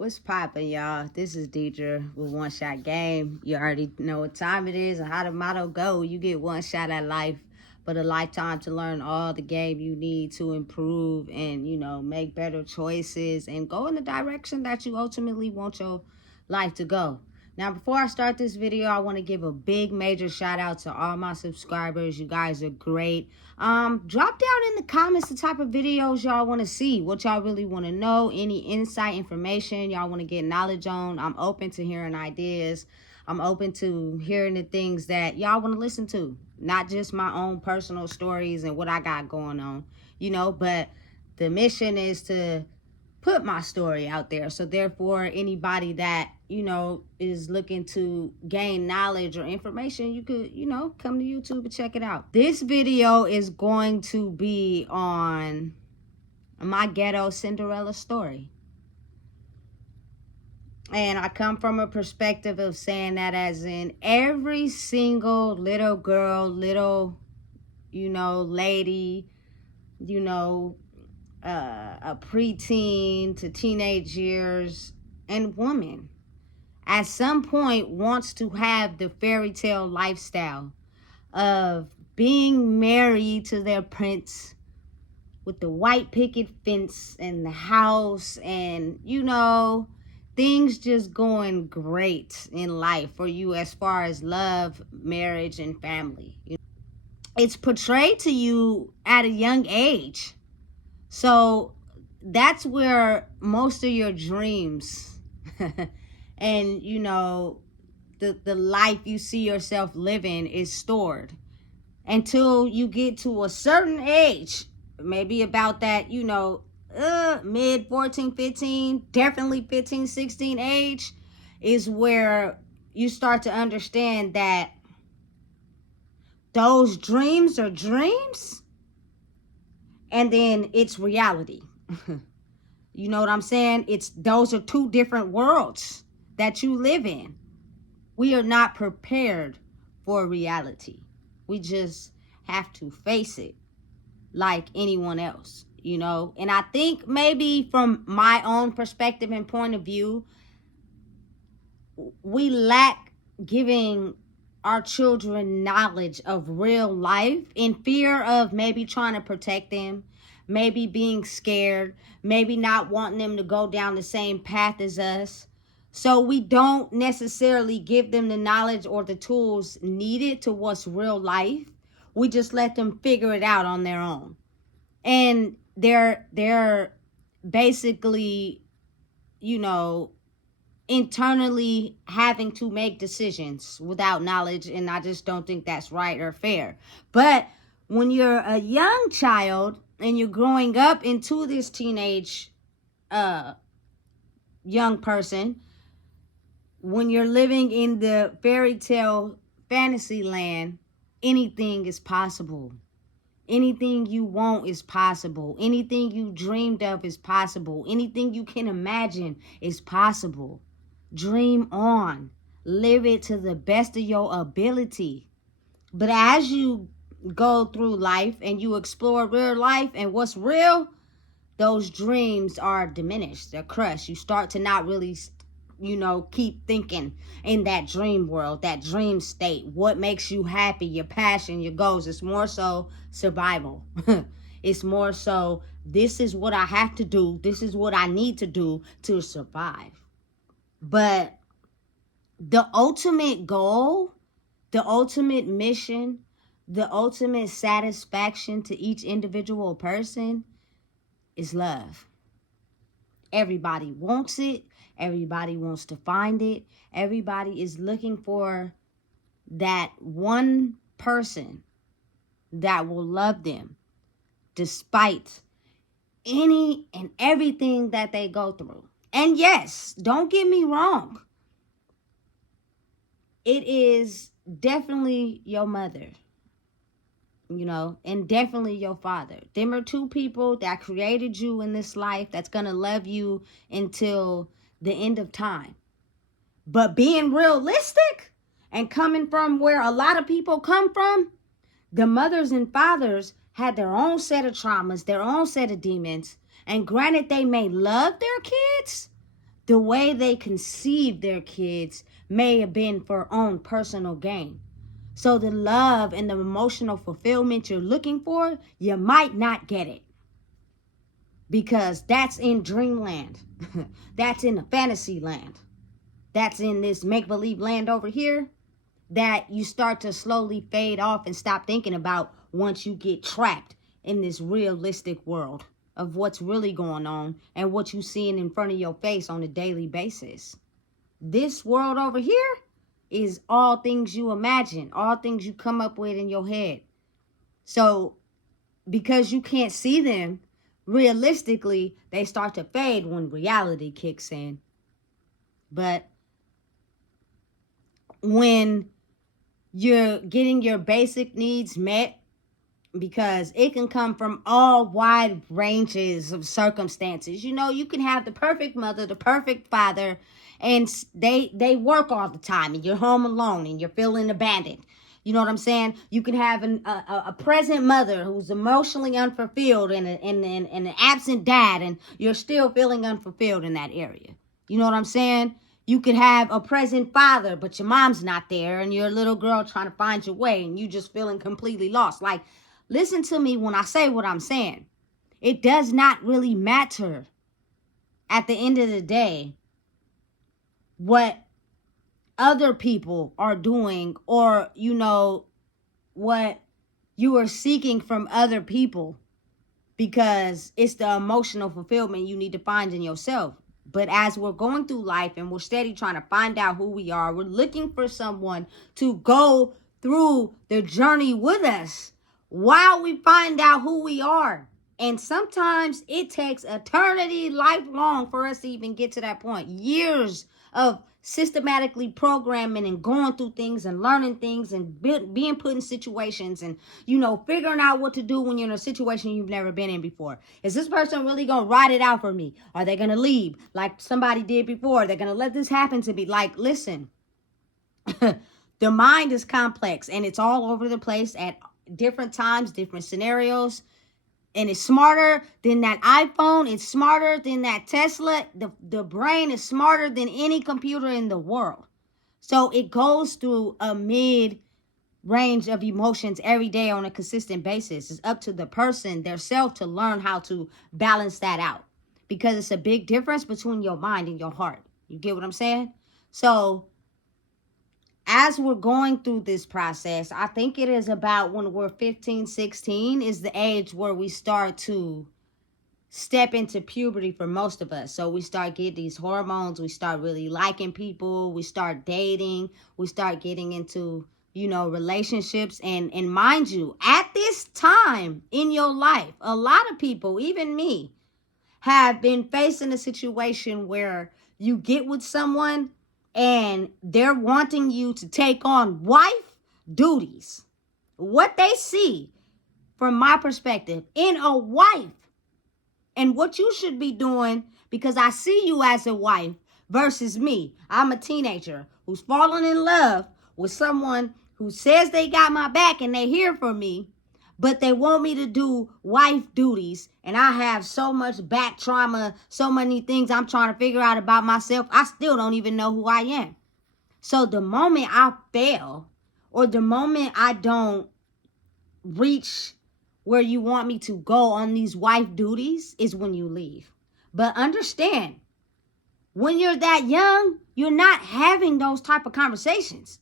What's poppin', y'all? This is Deidre with One Shot Game. You already know what time it is and how the motto go. You get one shot at life, but a lifetime to learn all the game you need to improve and, make better choices and go in the direction that you ultimately want your life to go. Now, before I start this video, I want to give a big major shout out to all my subscribers. You guys are great. Drop down in the comments the type of videos y'all want to see, what y'all really want to know, any insight information y'all want to get knowledge on. I'm open to hearing ideas. I'm open to hearing the things that y'all want to listen to, not just my own personal stories and what I got going on, but the mission is to put my story out there. So therefore, anybody that, is looking to gain knowledge or information, you could, come to YouTube and check it out. This video is going to be on my ghetto Cinderella story. And I come from a perspective of saying that as in every single little girl, little, lady, a preteen to teenage years and woman at some point wants to have the fairy tale lifestyle of being married to their prince with the white picket fence and the house and things just going great in life for you as far as love, marriage, and family. It's portrayed to you at a young age. So that's where most of your dreams and, the life you see yourself living is stored until you get to a certain age, maybe about that, mid 14, 15, definitely 15, 16 age is where you start to understand that those dreams are dreams and then it's reality. You know what I'm saying? Those are two different worlds that you live in. We are not prepared for reality. We just have to face it like anyone else, And I think maybe from my own perspective and point of view, we lack giving our children knowledge of real life in fear of maybe trying to protect them, maybe being scared, maybe not wanting them to go down the same path as us. So we don't necessarily give them the knowledge or the tools needed to what's real life. We just let them figure it out on their own. And they're basically, internally having to make decisions without knowledge, and I just don't think that's right or fair. But when you're a young child and you're growing up into this teenage young person, when you're living in the fairy tale fantasy land, anything is possible. Anything you want is possible. Anything you dreamed of is possible. Anything you can imagine is possible. Dream on. Live it to the best of your ability. But as you go through life and you explore real life and what's real, those dreams are diminished. They're crushed. You start to not really, keep thinking in that dream world, that dream state. What makes you happy, your passion, your goals. It's more so survival. It's more so, this is what I have to do. This is what I need to do to survive. But the ultimate goal, the ultimate mission, the ultimate satisfaction to each individual person is love. Everybody wants it. Everybody wants to find it. Everybody is looking for that one person that will love them despite any and everything that they go through. And yes, don't get me wrong. It is definitely your mother, and definitely your father. Them are two people that created you in this life that's going to love you until the end of time. But being realistic and coming from where a lot of people come from, the mothers and fathers had their own set of traumas, their own set of demons. And granted, they may love their kids, the way they conceive their kids may have been for own personal gain. So the love and the emotional fulfillment you're looking for, you might not get it. Because that's in dreamland. That's in the fantasy land. That's in this make-believe land over here that you start to slowly fade off and stop thinking about once you get trapped in this realistic world of what's really going on and what you're seeing in front of your face on a daily basis. This world over here is all things you imagine, all things you come up with in your head. So because you can't see them realistically, they start to fade when reality kicks in. But when you're getting your basic needs met, because it can come from all wide ranges of circumstances. You know, you can have the perfect mother, the perfect father, and they work all the time, and you're home alone, and you're feeling abandoned. You know what I'm saying? You can have a present mother who's emotionally unfulfilled and an absent dad, and you're still feeling unfulfilled in that area. You know what I'm saying? You could have a present father, but your mom's not there, and you're a little girl trying to find your way, and you just feeling completely lost. Like, listen to me when I say what I'm saying. It does not really matter at the end of the day what other people are doing, or, you know, what you are seeking from other people, because it's the emotional fulfillment you need to find in yourself. But as we're going through life and we're steady trying to find out who we are, we're looking for someone to go through the journey with us while we find out who we are. And sometimes it takes eternity, lifelong, for us to even get to that point. Years of systematically programming and going through things and learning things and being put in situations and, you know, figuring out what to do when you're in a situation you've never been in before. Is this person really going to ride it out for me? Are they going to leave like somebody did before? They're going to let this happen to me? Like, listen, the mind is complex and it's all over the place at different times, different scenarios. And it's smarter than that iPhone. It's smarter than that Tesla. The brain is smarter than any computer in the world. So it goes through a mid-range of emotions every day on a consistent basis. It's up to the person, their self, to learn how to balance that out. Because it's a big difference between your mind and your heart. You get what I'm saying? So as we're going through this process, I think it is about when we're 15, 16 is the age where we start to step into puberty for most of us. So we start getting these hormones. We start really liking people. We start dating. We start getting into, you know, relationships. And mind you, at this time in your life, a lot of people, even me, have been facing a situation where you get with someone and they're wanting you to take on wife duties. What they see, from my perspective, in a wife, and what you should be doing, because I see you as a wife versus me. I'm a teenager who's fallen in love with someone who says they got my back and they here for me, but they want me to do wife duties. And I have so much back trauma, so many things I'm trying to figure out about myself. I still don't even know who I am. So the moment I fail, or the moment I don't reach where you want me to go on these wife duties, is when you leave. But understand, when you're that young, you're not having those type of conversations.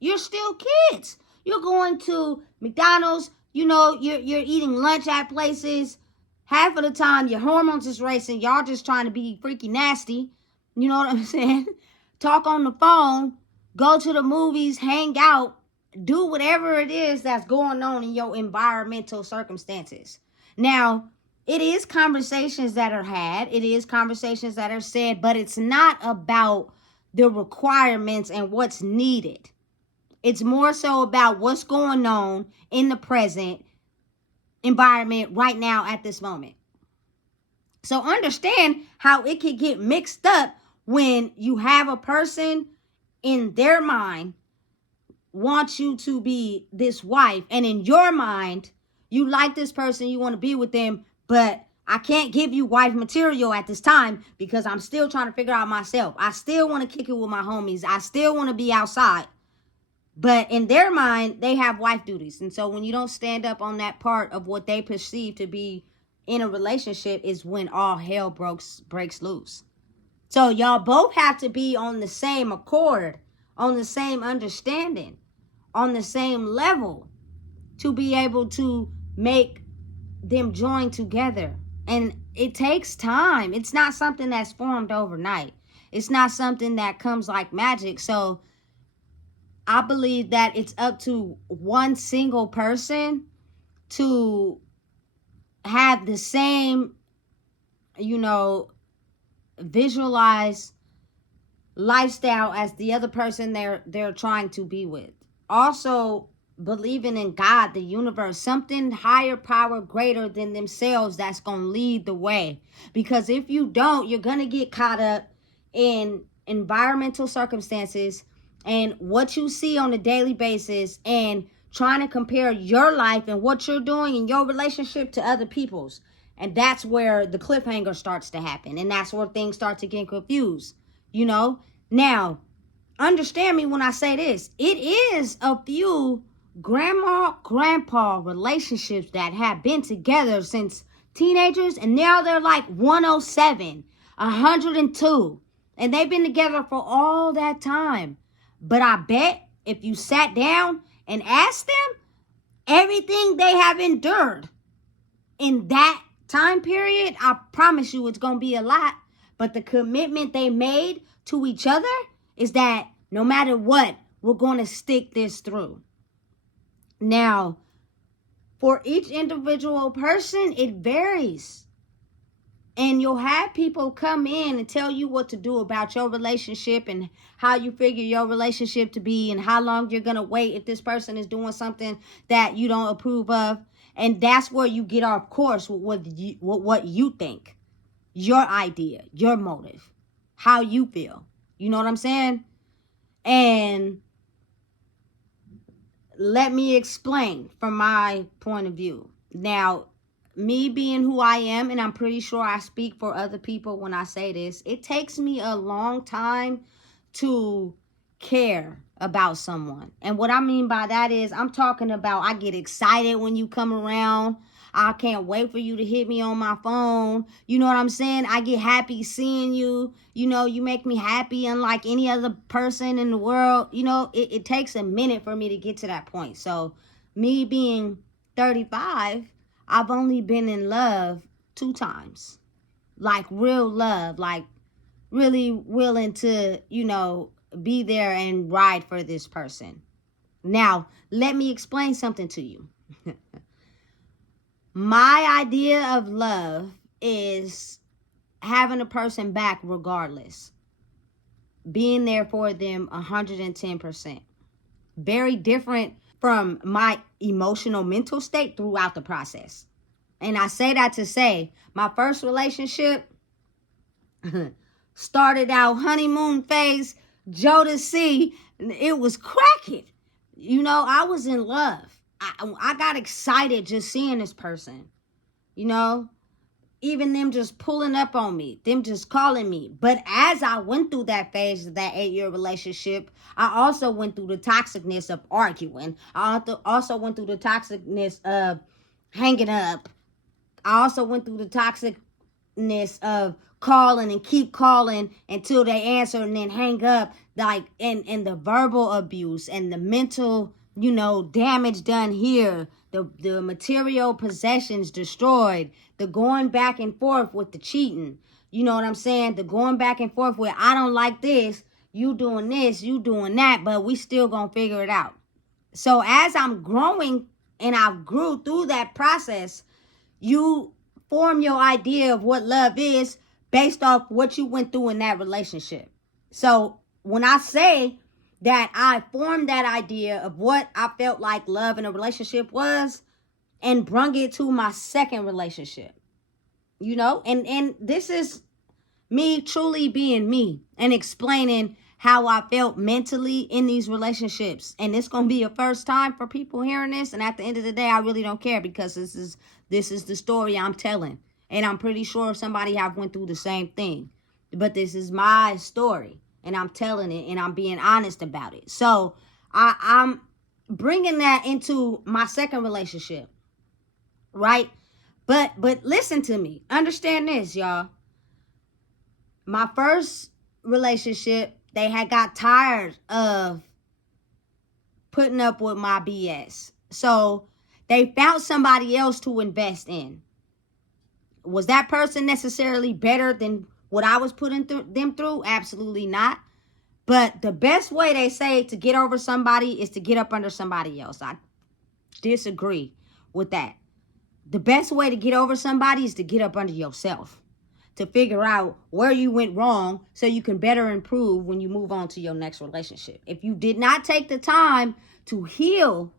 You're still kids. You're going to McDonald's, you know, you're eating lunch at places. Half of the time, your hormones is racing. Y'all just trying to be freaky nasty. You know what I'm saying? Talk on the phone, go to the movies, hang out, do whatever it is that's going on in your environmental circumstances. Now, it is conversations that are had. It is conversations that are said, but it's not about the requirements and what's needed. It's more so about what's going on in the present environment right now at this moment. So understand how it can get mixed up when you have a person in their mind wants you to be this wife, and in your mind, you like this person, you want to be with them, but I can't give you wife material at this time because I'm still trying to figure out myself. I still want to kick it with my homies. I still want to be outside. But in their mind, they have wife duties. And so when you don't stand up on that part of what they perceive to be in a relationship is when all hell breaks loose. So y'all both have to be on the same accord, on the same understanding, on the same level to be able to make them join together. And it takes time. It's not something that's formed overnight. It's not something that comes like magic. So I believe that it's up to one single person to have the same, visualize lifestyle as the other person they're trying to be with. Also, believing in God, the universe, something higher power greater than themselves that's going to lead the way. Because if you don't, you're going to get caught up in environmental circumstances and what you see on a daily basis and trying to compare your life and what you're doing in your relationship to other people's. And that's where the cliffhanger starts to happen. And that's where things start to get confused. Now, understand me when I say this. It is a few grandpa relationships that have been together since teenagers, and now they're like 107, 102, and they've been together for all that time. But I bet if you sat down and asked them everything they have endured in that time period, I promise you it's going to be a lot. But the commitment they made to each other is that no matter what, we're going to stick this through. Now, for each individual person, it varies. And you'll have people come in and tell you what to do about your relationship and how you figure your relationship to be and how long you're going to wait if this person is doing something that you don't approve of. And that's where you get off course with what you think, your idea, your motive, how you feel. You know what I'm saying? And let me explain from my point of view. Now, me being who I am, and I'm pretty sure I speak for other people when I say this, it takes me a long time to care about someone. And what I mean by that is I'm talking about I get excited when you come around. I can't wait for you to hit me on my phone. You know what I'm saying? I get happy seeing you. You make me happy unlike any other person in the world. It takes a minute for me to get to that point. So me being 35, I've only been in love 2 times. Like real love, like really willing to, be there and ride for this person. Now, let me explain something to you. My idea of love is having a person back regardless. Being there for them 110%. Very different from my emotional mental state throughout the process. And I say that to say my first relationship started out honeymoon phase, Jodeci. It was cracking. I was in love. I got excited just seeing this person. Even them just pulling up on me, them just calling me. But as I went through that phase of that 8-year relationship, I also went through the toxicness of arguing. I also went through the toxicness of hanging up. I also went through the toxicness of calling and keep calling until they answer and then hang up. Like, and the verbal abuse and the mental, damage done here. The material possessions destroyed, the going back and forth with the cheating. You know what I'm saying? The going back and forth with, I don't like this, you doing this, you doing that, but we still gonna figure it out. So as I'm growing and I grew through that process, you form your idea of what love is based off what you went through in that relationship. So when I say that I formed that idea of what I felt like love in a relationship was and brung it to my second relationship, and this is me truly being me and explaining how I felt mentally in these relationships. And it's going to be a first time for people hearing this. And at the end of the day, I really don't care because this is the story I'm telling. And I'm pretty sure somebody have went through the same thing. But this is my story, and I'm telling it, and I'm being honest about it. So I'm bringing that into my second relationship, right? But listen to me. Understand this, y'all. My first relationship, they had got tired of putting up with my BS. So they found somebody else to invest in. Was that person necessarily better than what I was putting them through? Absolutely not. But the best way, they say, to get over somebody is to get up under somebody else. I disagree with that. The best way to get over somebody is to get up under yourself, to figure out where you went wrong so you can better improve when you move on to your next relationship. If you did not take the time to heal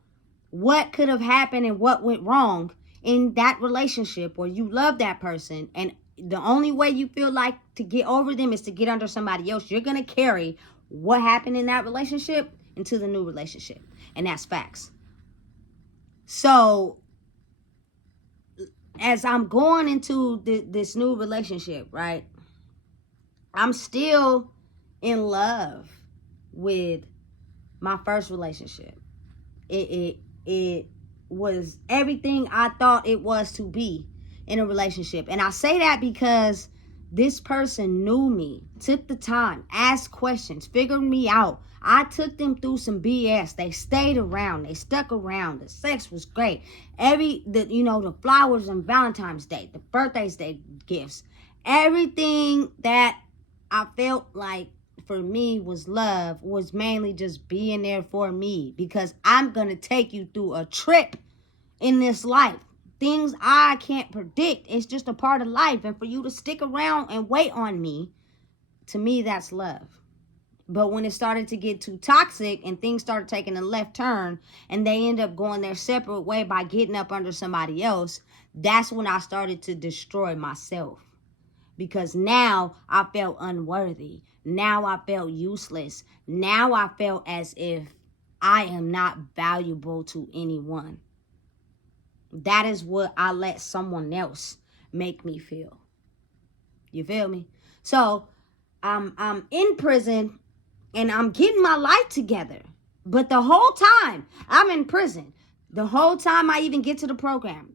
what could have happened and what went wrong in that relationship, or you love that person, and the only way you feel like to get over them is to get under somebody else, you're going to carry what happened in that relationship into the new relationship. And that's facts. So as I'm going into this new relationship, right, I'm still in love with my first relationship. It was everything I thought it was to be in a relationship. And I say that because this person knew me, took the time, asked questions, figured me out. I took them through some BS. They stayed around. They stuck around. The sex was great. The flowers on Valentine's Day, the birthday day gifts, everything that I felt like for me was love was mainly just being there for me, because I'm going to take you through a trip in this life. Things I can't predict. It's just a part of life. And for you to stick around and wait on me, to me, that's love. But when it started to get too toxic and things started taking a left turn and they end up going their separate way by getting up under somebody else, that's when I started to destroy myself. Because now I felt unworthy. Now I felt useless. Now I felt as if I am not valuable to anyone. That is what I let someone else make me feel. You feel me? So I'm in prison and I'm getting my life together. But the whole time I'm in prison, the whole time I even get to the program,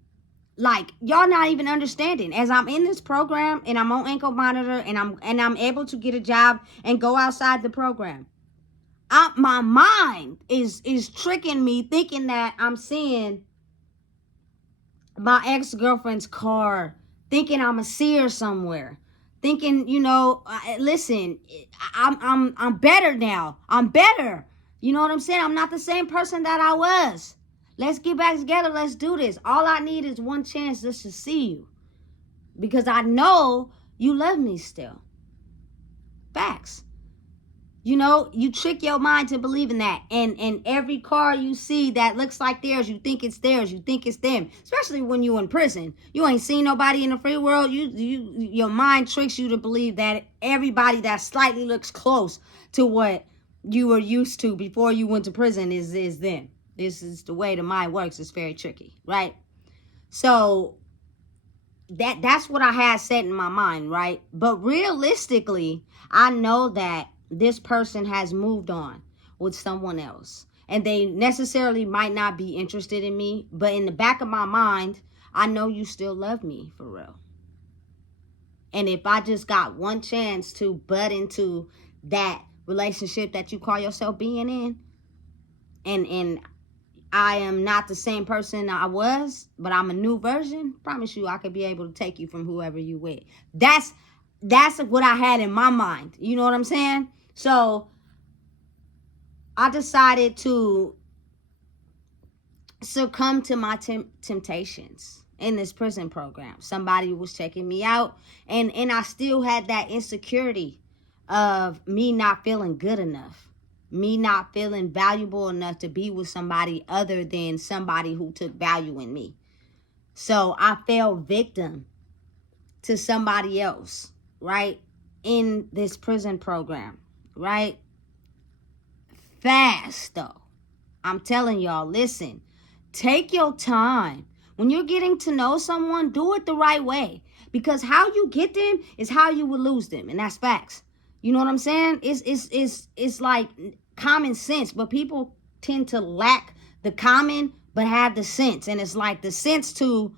like, y'all not even understanding. As I'm in this program and I'm on ankle monitor and I'm able to get a job and go outside the program, my mind is tricking me, thinking that I'm seeing my ex-girlfriend's car, thinking I'm gonna see her somewhere, thinking, listen, I'm better now. I'm better. You know what I'm saying? I'm not the same person that I was. Let's get back together. Let's do this. All I need is one chance just to see you, because I know you love me still. Facts. You trick your mind to believe in that. And every car you see that looks like theirs, you think it's theirs. You think it's them. Especially when you're in prison. You ain't seen nobody in the free world. Your mind tricks you to believe that everybody that slightly looks close to what you were used to before you went to prison is them. This is the way the mind works. It's very tricky, right? So that's what I had set in my mind, right? But realistically, I know that this person has moved on with someone else, and they necessarily might not be interested in me, but in the back of my mind, I know you still love me for real. And if I just got one chance to butt into that relationship that you call yourself being in, and I am not the same person I was, but I'm a new version, promise you I could be able to take you from whoever you with. That's what I had in my mind. You know what I'm saying? So I decided to succumb to my temptations in this prison program. Somebody was checking me out, and I still had that insecurity of me not feeling good enough, me not feeling valuable enough to be with somebody other than somebody who took value in me. So I fell victim to somebody else, right, in this prison program, right? Fast, though. I'm telling y'all, listen, take your time. When you're getting to know someone, do it the right way. Because how you get them is how you will lose them. And that's facts. You know what I'm saying? It's like common sense, but people tend to lack the common but have the sense. And it's like the sense to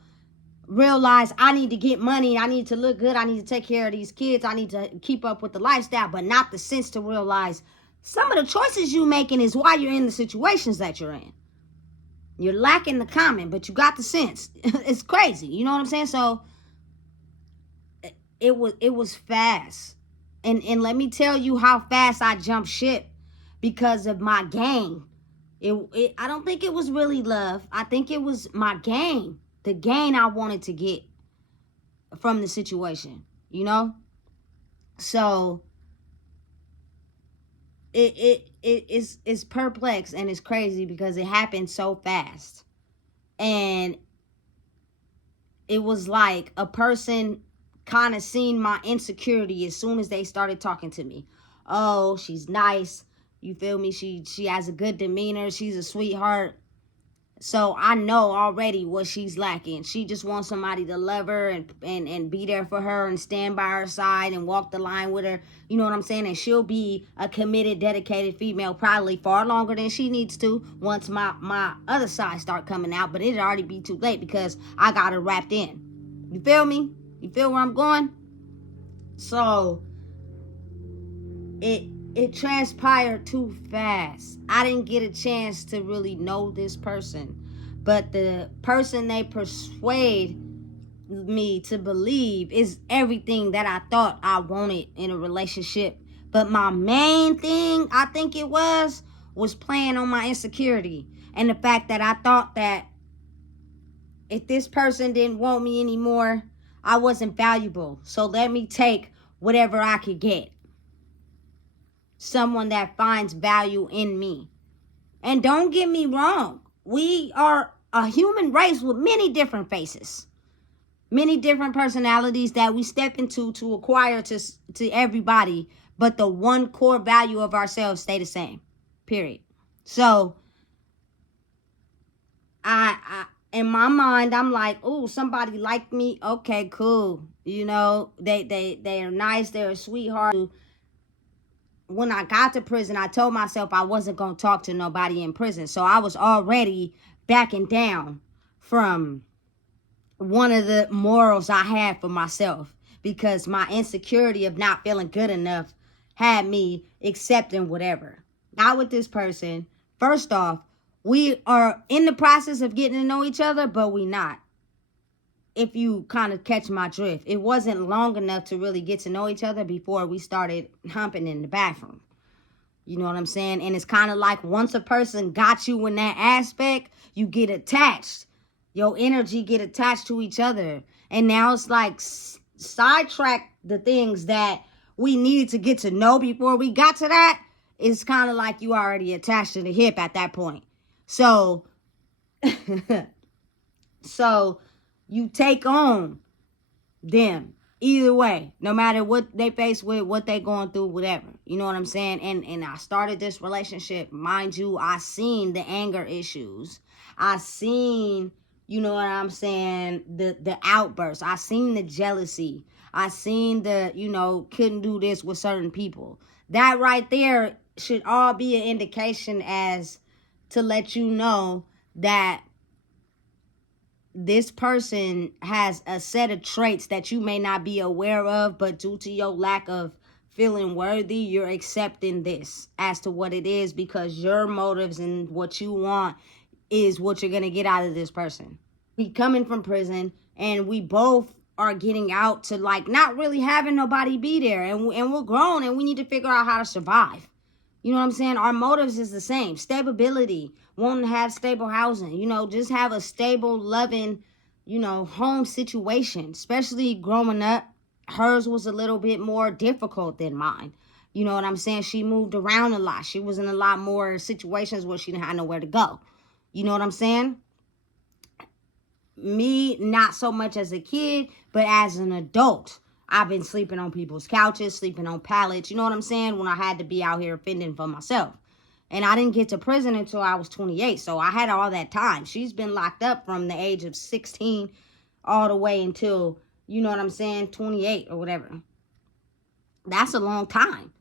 realize I need to get money, I need to look good, I need to take care of these kids, I need to keep up with the lifestyle, but not the sense to realize some of the choices you making is why you're in the situations that you're in. You're lacking the common, but you got the sense. It's crazy. You know what I'm saying? So it was fast. And let me tell you how fast I jumped ship because of my game. I don't think it was really love. I think it was my game. The gain I wanted to get from the situation, you know? So it's perplexed and it's crazy because it happened so fast. And it was like a person kind of seen my insecurity as soon as they started talking to me. Oh, she's nice. You feel me? She has a good demeanor. She's a sweetheart. So I know already what she's lacking. She just wants somebody to love her and be there for her and stand by her side and walk the line with her. You know what I'm saying? And she'll be a committed, dedicated female probably far longer than she needs to once my other side start coming out. But it'd already be too late because I got her wrapped in. You feel me? You feel where I'm going? So it transpired too fast. I didn't get a chance to really know this person. But the person they persuade me to believe is everything that I thought I wanted in a relationship. But my main thing, I think it was playing on my insecurity. And the fact that I thought that if this person didn't want me anymore, I wasn't valuable. So let me take whatever I could get. Someone that finds value in me. And don't get me wrong, we are a human race with many different faces, many different personalities that we step into to acquire to everybody, but the one core value of ourselves stay the same, period. So I in my mind, I'm like, oh, somebody liked me, okay, cool, you know, they are nice, they're a sweetheart. When I got to prison, I told myself I wasn't going to talk to nobody in prison. So I was already backing down from one of the morals I had for myself because my insecurity of not feeling good enough had me accepting whatever. Not with this person. First off, we are in the process of getting to know each other, but we not. If you kind of catch my drift, it wasn't long enough to really get to know each other before we started humping in the bathroom. You know what I'm saying? And it's kind of like once a person got you in that aspect, you get attached. Your energy get attached to each other. And now it's like sidetrack the things that we needed to get to know before we got to that. It's kind of like you already attached to the hip at that point. So, so you take on them either way, no matter what they face with, what they going through, whatever. You know what I'm saying? And I started this relationship. Mind you, I seen the anger issues. I seen, you know what I'm saying, the outbursts. I seen the jealousy. I seen the, you know, couldn't do this with certain people. That right there should all be an indication as to let you know that this person has a set of traits that you may not be aware of, but due to your lack of feeling worthy, you're accepting this as to what it is because your motives and what you want is what you're going to get out of this person. We coming from prison and we both are getting out to like not really having nobody be there, and we're grown and we need to figure out how to survive. You know what I'm saying? Our motives is the same. Stability, wanting to have stable housing, you know, just have a stable, loving, you know, home situation. Especially growing up, hers was a little bit more difficult than mine. You know what I'm saying? She moved around a lot. She was in a lot more situations where she didn't have nowhere to go. You know what I'm saying? Me, not so much as a kid, but as an adult. I've been sleeping on people's couches, sleeping on pallets, you know what I'm saying, when I had to be out here fending for myself. And I didn't get to prison until I was 28, so I had all that time. She's been locked up from the age of 16 all the way until You know what I'm saying? 28 or whatever. That's a long time.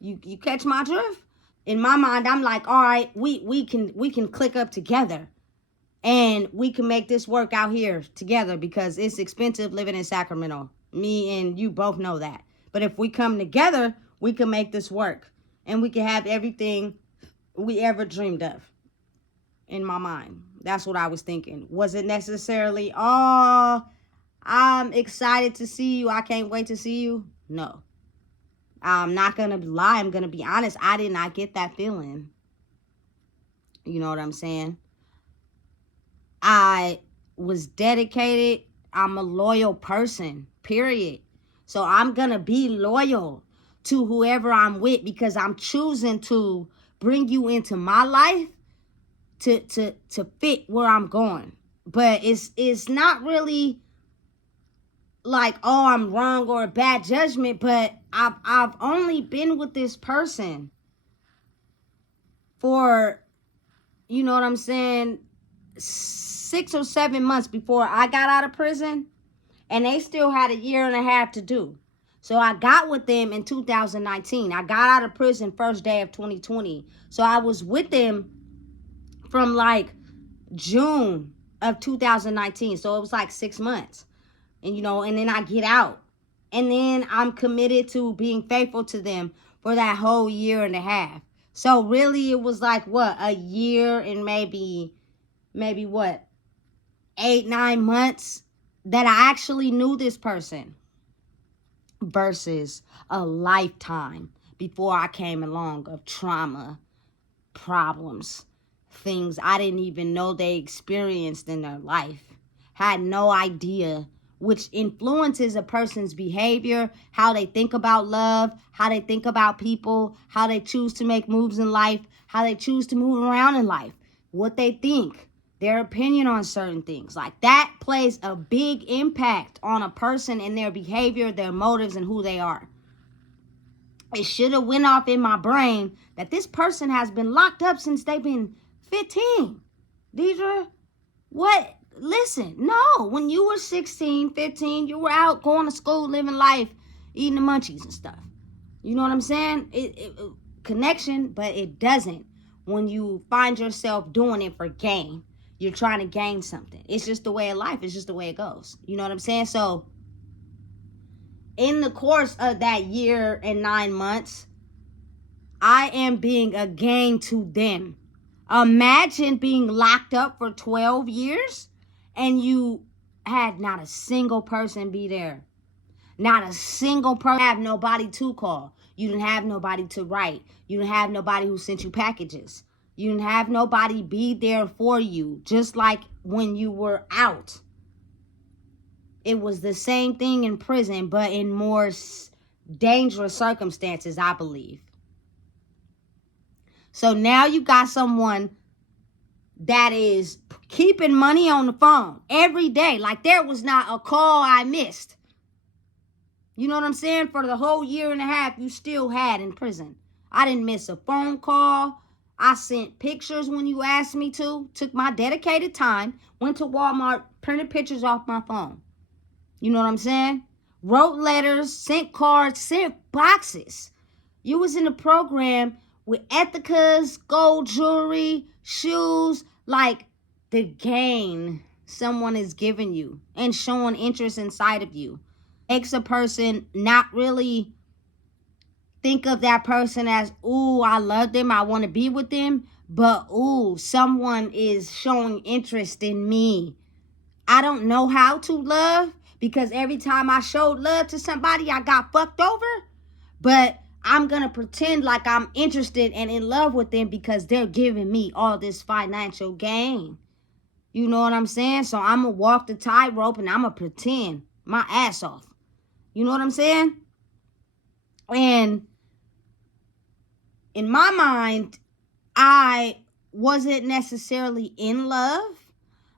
You catch my drift? In my mind, I'm like, all right, we can click up together, and we can make this work out here together, because it's expensive living in Sacramento. Me and you both know that. But if we come together, we can make this work, and we can have everything we ever dreamed of. In my mind, that's what I was thinking. Was it necessarily, oh, I'm excited to see you, I can't wait to see you? No. I'm not going to lie. I'm going to be honest. I did not get that feeling. You know what I'm saying? I was dedicated. I'm a loyal person, period. So I'm going to be loyal to whoever I'm with, because I'm choosing to bring you into my life to fit where I'm going. But it's not really like, oh, I'm wrong or a bad judgment, but I've only been with this person for, you know what I'm saying, 6 or 7 months before I got out of prison, and they still had a year and a half to do. So I got with them in 2019. I got out of prison first day of 2020. So I was with them from like June of 2019. So it was like 6 months. And, you know, and then I get out. And then I'm committed to being faithful to them for that whole year and a half. So really it was like, what, a year and maybe what, 8-9 months that I actually knew this person, versus a lifetime before I came along of trauma, problems, things I didn't even know they experienced in their life. Had no idea, which influences a person's behavior, how they think about love, how they think about people, how they choose to make moves in life, how they choose to move around in life, what they think, their opinion on certain things. Like, that plays a big impact on a person and their behavior, their motives, and who they are. It should have went off in my brain that this person has been locked up since they've been 15. Deidre, what? Listen, no. When you were 16, 15, you were out going to school, living life, eating the munchies and stuff. You know what I'm saying? It connection, but it doesn't when you find yourself doing it for gain. You're trying to gain something. It's just the way of life. It's just the way it goes. You know what I'm saying? So in the course of that year and 9 months, I am being a gain to them. Imagine being locked up for 12 years and you had not a single person be there. Not a single person. Have nobody to call. You didn't have nobody to write. You didn't have nobody who sent you packages. You didn't have nobody be there for you, just like when you were out. It was the same thing in prison, but in more dangerous circumstances, I believe. So now you got someone that is keeping money on the phone every day. Like, there was not a call I missed. You know what I'm saying? For the whole year and a half you still had in prison. I didn't miss a phone call. I sent pictures when you asked me to. Took my dedicated time. Went to Walmart. Printed pictures off my phone. You know what I'm saying? Wrote letters. Sent cards. Sent boxes. You was in the program with ethicas, gold jewelry, shoes. Like, the gain someone is giving you and showing interest inside of you makes a person not really think of that person as, ooh, I love them, I want to be with them, but ooh, someone is showing interest in me. I don't know how to love, because every time I showed love to somebody, I got fucked over, but I'm going to pretend like I'm interested and in love with them because they're giving me all this financial gain. You know what I'm saying? So I'm going to walk the tightrope and I'm going to pretend my ass off. You know what I'm saying? And in my mind, I wasn't necessarily in love,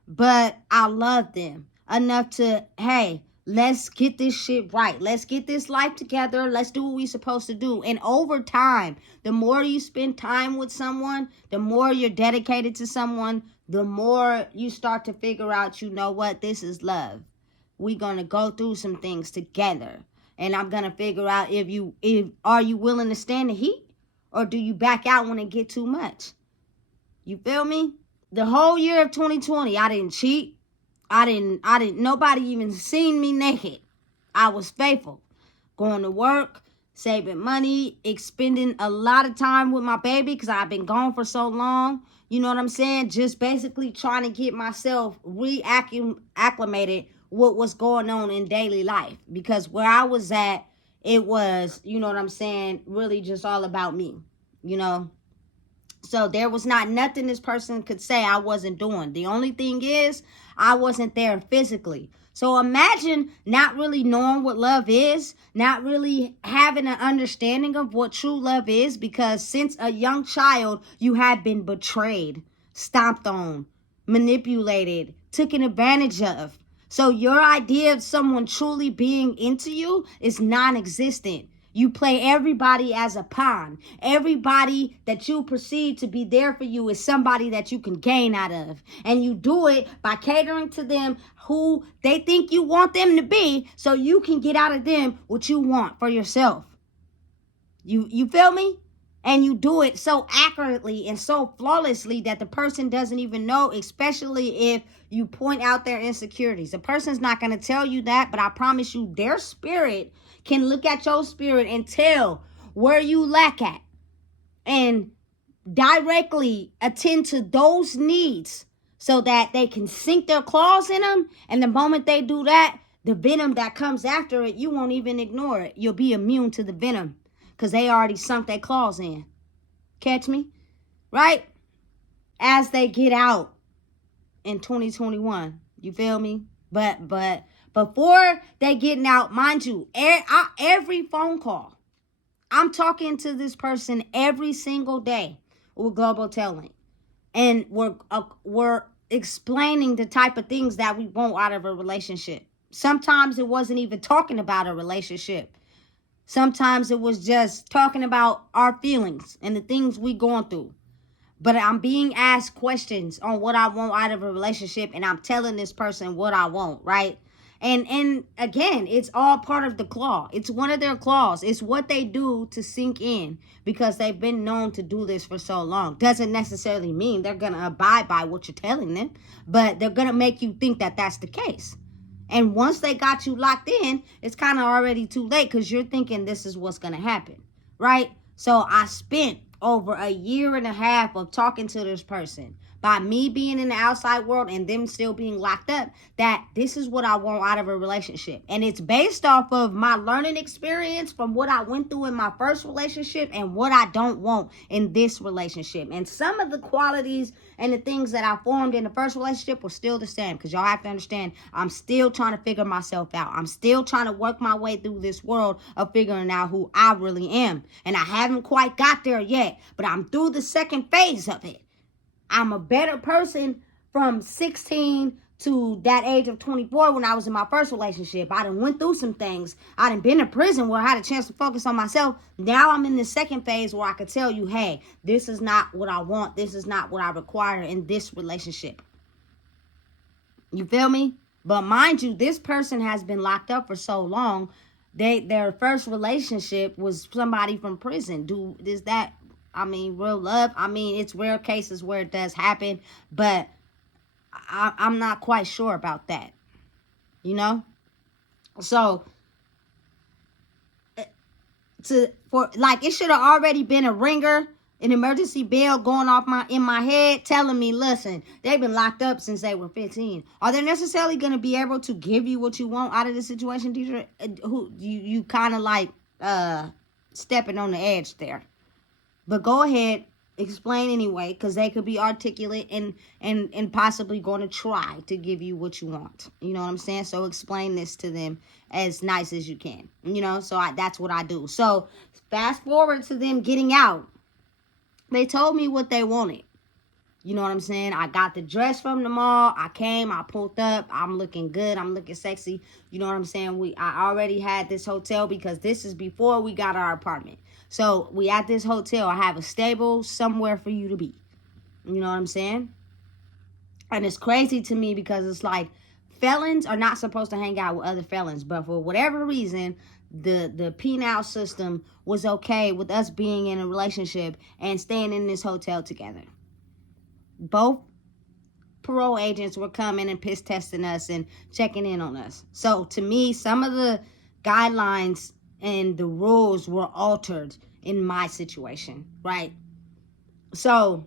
but I loved them enough to, hey, let's get this shit right. Let's get this life together. Let's do what we're supposed to do. And over time, the more you spend time with someone, the more you're dedicated to someone, the more you start to figure out, you know what, this is love. we're going to go through some things together. And I'm going to figure out if are you willing to stand the heat, or do you back out when it get too much? You feel me? The whole year of 2020, I didn't cheat. Nobody even seen me naked. I was faithful. Going to work, saving money, expending a lot of time with my baby because I've been gone for so long. You know what I'm saying? Just basically trying to get myself reacclimated with what's going on in daily life. Because where I was at, it was, you know what I'm saying, really just all about me, you know? So there was not nothing this person could say I wasn't doing. The only thing is, I wasn't there physically. So imagine not really knowing what love is, not really having an understanding of what true love is, because since a young child, you have been betrayed, stomped on, manipulated, taken advantage of. So your idea of someone truly being into you is non-existent. You play everybody as a pawn. Everybody that you perceive to be there for you is somebody that you can gain out of. And you do it by catering to them who they think you want them to be, so you can get out of them what you want for yourself. You feel me? And you do it so accurately and so flawlessly that the person doesn't even know, especially if you point out their insecurities. The person's not going to tell you that, but I promise you their spirit can look at your spirit and tell where you lack at and directly attend to those needs so that they can sink their claws in them. And the moment they do that, the venom that comes after it, you won't even ignore it. You'll be immune to the venom because they already sunk their claws in. Catch me? Right? As they get out in 2021. You feel me? But before they getting out, mind you, every phone call, I'm talking to this person every single day with Global Telling. And we're explaining the type of things that we want out of a relationship. Sometimes it wasn't even talking about a relationship. Sometimes it was just talking about our feelings and the things we going through. But I'm being asked questions on what I want out of a relationship, and I'm telling this person what I want, right? And again, it's all part of the claw. It's one of their claws. It's what they do to sink in because they've been known to do this for so long. Doesn't necessarily mean they're going to abide by what you're telling them, but they're going to make you think that that's the case. And once they got you locked in, it's kind of already too late because you're thinking this is what's going to happen, right? So I spent over a year and a half of talking to this person, by me being in the outside world and them still being locked up, that this is what I want out of a relationship. And it's based off of my learning experience from what I went through in my first relationship and what I don't want in this relationship. And some of the qualities and the things that I formed in the first relationship were still the same, because y'all have to understand, I'm still trying to figure myself out. I'm still trying to work my way through this world of figuring out who I really am. And I haven't quite got there yet, but I'm through the second phase of it. I'm a better person from 16 to that age of 24 when I was in my first relationship. I done went through some things. I done been in prison where I had a chance to focus on myself. Now I'm in the second phase where I could tell you, hey, this is not what I want. This is not what I require in this relationship. You feel me? But mind you, this person has been locked up for so long. Their first relationship was somebody from prison. Real love? It's rare cases where it does happen, but I'm not quite sure about that, you know? So, it should have already been a ringer, an emergency bell going off in my head telling me, listen, they've been locked up since they were 15. Are they necessarily going to be able to give you what you want out of the situation, teacher? You kind of stepping on the edge there. But go ahead, explain anyway, because they could be articulate and possibly going to try to give you what you want. You know what I'm saying? So explain this to them as nice as you can. You know, so that's what I do. So fast forward to them getting out. They told me what they wanted. You know what I'm saying? I got the dress from the mall. I came, I pulled up. I'm looking good. I'm looking sexy. You know what I'm saying? I already had this hotel because this is before we got our apartment. So we at this hotel. I have a stable somewhere for you to be. You know what I'm saying? And it's crazy to me because it's like felons are not supposed to hang out with other felons, but for whatever reason, the penal system was okay with us being in a relationship and staying in this hotel together. Both parole agents were coming and piss testing us and checking in on us. So to me, some of the guidelines and the rules were altered in my situation, right? So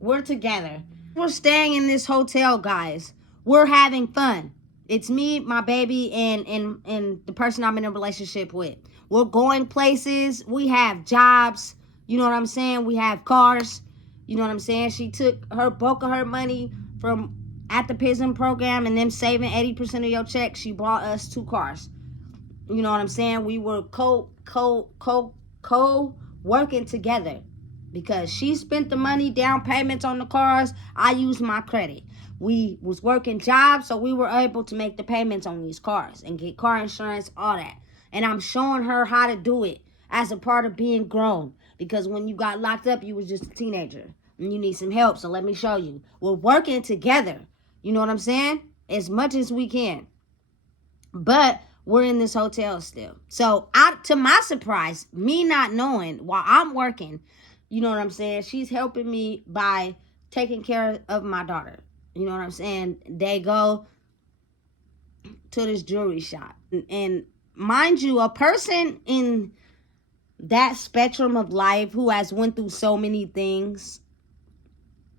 we're together. We're staying in this hotel, guys. We're having fun. It's me, my baby, and the person I'm in a relationship with. We're going places. We have jobs. You know what I'm saying? We have cars. You know what I'm saying? She took her bulk of her money from at the prison program and them saving 80% of your check. She bought us 2 cars. You know what I'm saying? We were working together because she spent the money, down payments on the cars. I used my credit. We was working jobs, so we were able to make the payments on these cars and get car insurance, all that. And I'm showing her how to do it as a part of being grown. Because when you got locked up, you was just a teenager and you need some help. So let me show you. We're working together. You know what I'm saying? As much as we can. But we're in this hotel still. So to my surprise, me not knowing while I'm working, you know what I'm saying? She's helping me by taking care of my daughter. You know what I'm saying? They go to this jewelry shop. And mind you, a person in that spectrum of life who has went through so many things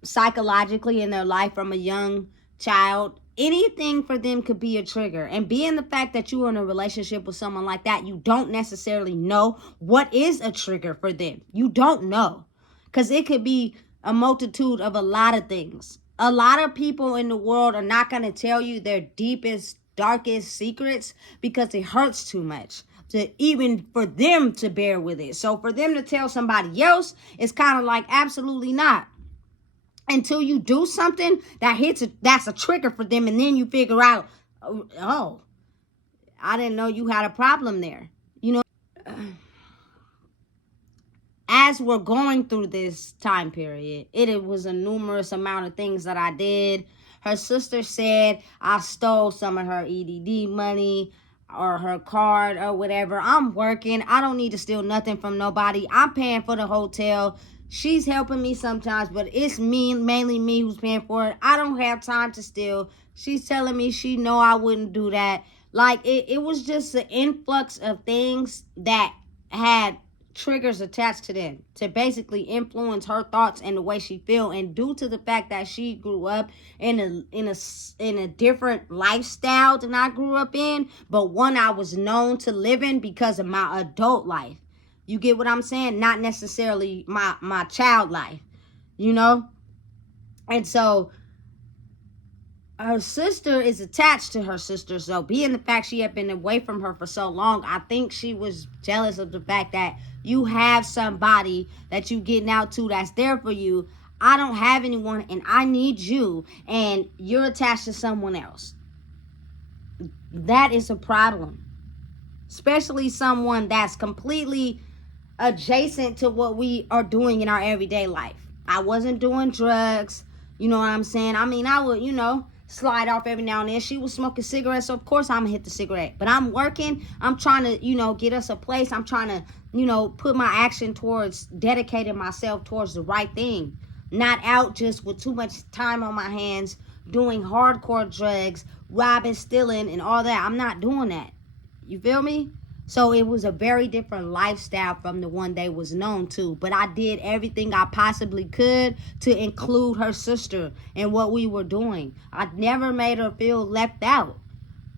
psychologically in their life from a young child, anything for them could be a trigger. And being the fact that you are in a relationship with someone like that, you don't necessarily know what is a trigger for them. You don't know. Because it could be a multitude of a lot of things. A lot of people in the world are not going to tell you their deepest, darkest secrets because it hurts too much to even for them to bear with it. So for them to tell somebody else, it's kind of like absolutely not. Until you do something that's a trigger for them, and then you figure out, oh, I didn't know you had a problem there. You know, as we're going through this time period, it was a numerous amount of things that I did. Her sister said I stole some of her EDD money or her card or whatever. I'm working. I don't need to steal nothing from nobody. I'm paying for the hotel. She's helping me sometimes, but it's mainly me who's paying for it. I don't have time to steal. She's telling me she know I wouldn't do that. Like, it was just an influx of things that had triggers attached to them to basically influence her thoughts and the way she feel. And due to the fact that she grew up in a different lifestyle than I grew up in, but one I was known to live in because of my adult life. You get what I'm saying? Not necessarily my child life, you know? And so her sister is attached to her sister. So being the fact she had been away from her for so long, I think she was jealous of the fact that you have somebody that you getting out to that's there for you. I don't have anyone and I need you, and you're attached to someone else. That is a problem. Especially someone that's completely adjacent to what we are doing in our everyday life. I wasn't doing drugs. You know what I'm saying? I mean, I would, slide off every now and then. She was smoking cigarettes, so of course I'm gonna hit the cigarette. But I'm working. I'm trying to, get us a place. I'm trying to, put my action towards dedicating myself towards the right thing. Not out just with too much time on my hands, doing hardcore drugs, robbing, stealing, and all that. I'm not doing that. You feel me? So it was a very different lifestyle from the one they was known to. But I did everything I possibly could to include her sister in what we were doing. I never made her feel left out.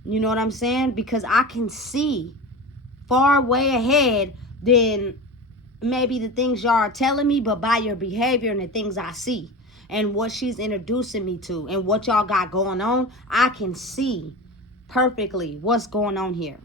You know what I'm saying? Because I can see far way ahead than maybe the things y'all are telling me, but by your behavior and the things I see and what she's introducing me to and what y'all got going on, I can see perfectly what's going on here.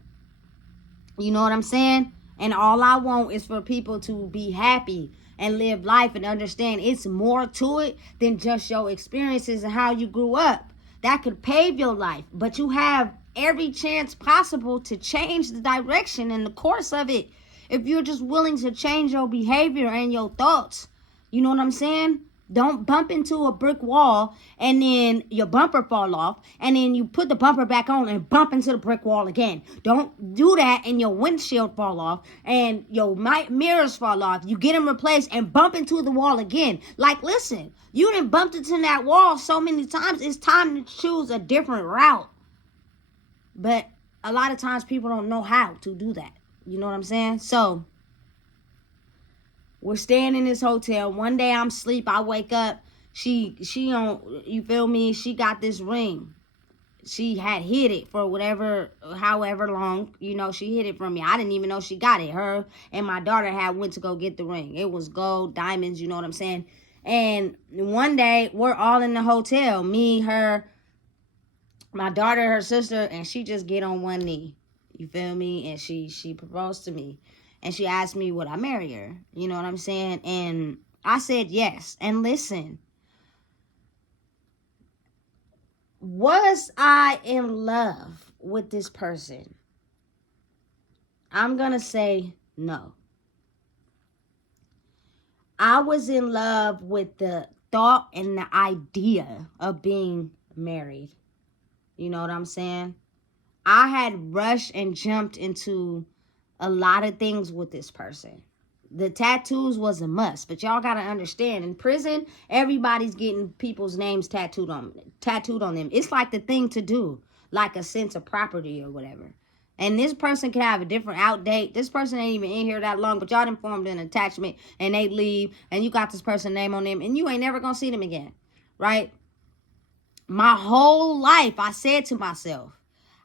You know what I'm saying? And all I want is for people to be happy and live life and understand it's more to it than just your experiences and how you grew up. That could pave your life, but you have every chance possible to change the direction and the course of it if you're just willing to change your behavior and your thoughts. You know what I'm saying? Don't bump into a brick wall and then your bumper fall off and then you put the bumper back on and bump into the brick wall again. Don't do that and your windshield fall off and your mirrors fall off. You get them replaced and bump into the wall again. Like, listen, you done bumped into that wall so many times. It's time to choose a different route. But a lot of times people don't know how to do that. You know what I'm saying? So we're staying in this hotel. One day I'm asleep. I wake up. She on, you feel me? She got this ring. She had hid it for however long. You know, she hid it from me. I didn't even know she got it. Her and my daughter had went to go get the ring. It was gold, diamonds, you know what I'm saying? And one day we're all in the hotel. Me, her, my daughter, her sister, and she just get on one knee. You feel me? And she proposed to me. And she asked me would I marry her. You know what I'm saying? And I said yes. And listen, was I in love with this person? I'm going to say no. I was in love with the thought and the idea of being married. You know what I'm saying? I had rushed and jumped into a lot of things with this person. The tattoos was a must, but y'all gotta understand, in prison, everybody's getting people's names tattooed on them. It's like the thing to do, like a sense of property or whatever. And this person can have a different outdate. This person ain't even in here that long, but y'all done formed an attachment and they leave, and you got this person's name on them, and you ain't never gonna see them again, right? My whole life, I said to myself,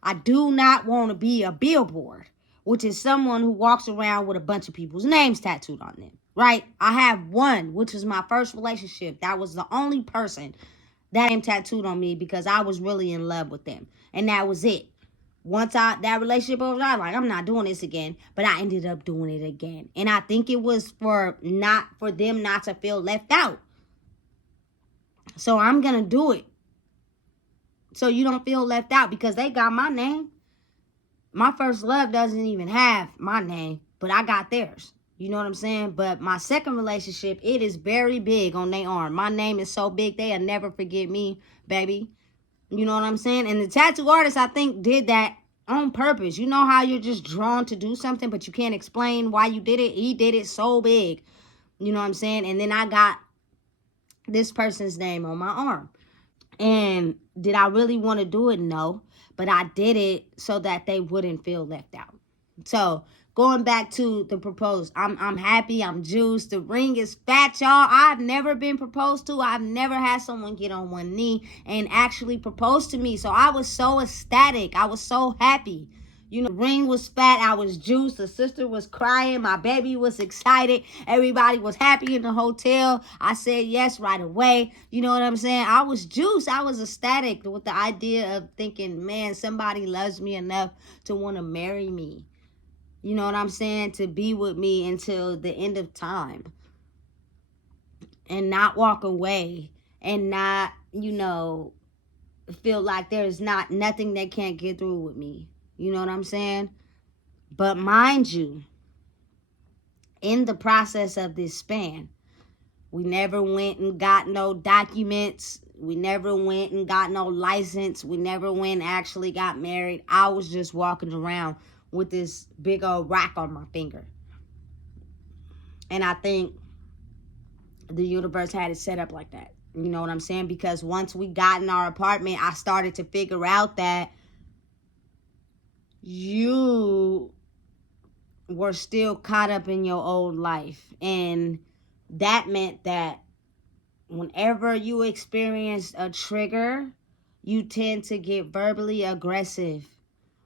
I do not want to be a billboard, which is someone who walks around with a bunch of people's names tattooed on them, right? I have one, which was my first relationship. That was the only person that name tattooed on me because I was really in love with them. And that was it. Once that relationship was, I was like, I'm not doing this again. But I ended up doing it again. And I think it was for them not to feel left out. So I'm going to do it. So you don't feel left out because they got my name. My first love doesn't even have my name, but I got theirs. You know what I'm saying? But my second relationship, it is very big on their arm. My name is so big, they'll never forget me, baby. You know what I'm saying? And the tattoo artist, I think, did that on purpose. You know how you're just drawn to do something, but you can't explain why you did it? He did it so big. You know what I'm saying? And then I got this person's name on my arm. And did I really want to do it? No. But I did it so that they wouldn't feel left out. So going back to the proposed, I'm happy. I'm juiced. The ring is fat, y'all. I've never been proposed to. I've never had someone get on one knee and actually propose to me. So I was so ecstatic. I was so happy. You know, the ring was fat. I was juiced. The sister was crying. My baby was excited. Everybody was happy in the hotel. I said yes right away. You know what I'm saying? I was juiced. I was ecstatic with the idea of thinking, man, somebody loves me enough to want to marry me. You know what I'm saying? To be with me until the end of time. And not walk away. And not, feel like there's nothing that can't get through with me. You know what I'm saying? But mind you, in the process of this span, we never went and got no documents. We never went and got no license. We never went and actually got married. I was just walking around with this big old rock on my finger. And I think the universe had it set up like that. You know what I'm saying? Because once we got in our apartment, I started to figure out that you were still caught up in your old life. And that meant that whenever you experience a trigger, you tend to get verbally aggressive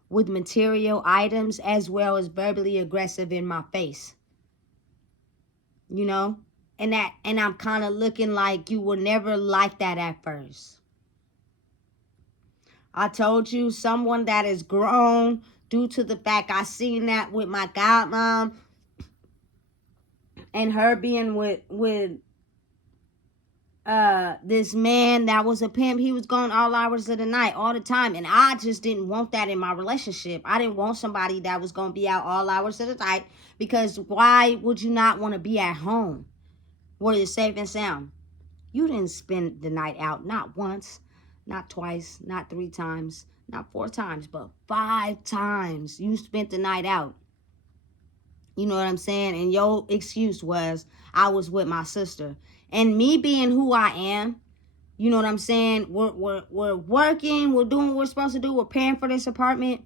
with material items as well as verbally aggressive in my face. You know? And I'm kind of looking like you were never like that at first. I told you, someone that is grown due to the fact I seen that with my godmom and her being with this man that was a pimp. He was gone all hours of the night, all the time. And I just didn't want that in my relationship. I didn't want somebody that was going to be out all hours of the night, because why would you not want to be at home where you're safe and sound? You didn't spend the night out, not once, not twice, not 3 times, not 4 times, but 5 times you spent the night out. You know what I'm saying? And your excuse was, I was with my sister. And me being who I am, you know what I'm saying? We're working, we're doing what we're supposed to do, we're paying for this apartment.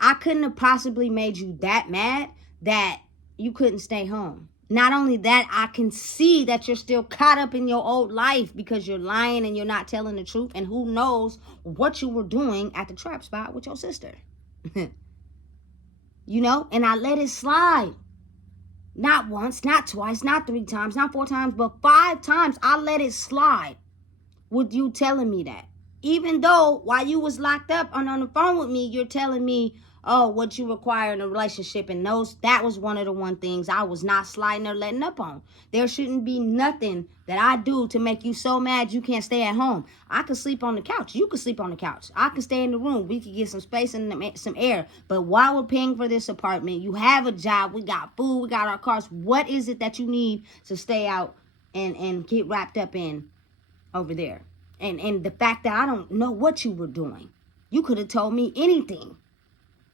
I couldn't have possibly made you that mad that you couldn't stay home. Not only that, I can see that you're still caught up in your old life because you're lying and you're not telling the truth. And who knows what you were doing at the trap spot with your sister. You know, and I let it slide. Not once, not twice, not 3 times, not 4 times, but 5 times I let it slide with you telling me that. Even though while you was locked up and on the phone with me, you're telling me, oh, what you require in a relationship. And that was one of the things I was not sliding or letting up on. There shouldn't be nothing that I do to make you so mad you can't stay at home. I could sleep on the couch. You could sleep on the couch. I could stay in the room. We could get some space and some air. But while we're paying for this apartment, you have a job. We got food. We got our cars. What is it that you need to stay out and get wrapped up in over there? And the fact that I don't know what you were doing. You could have told me anything.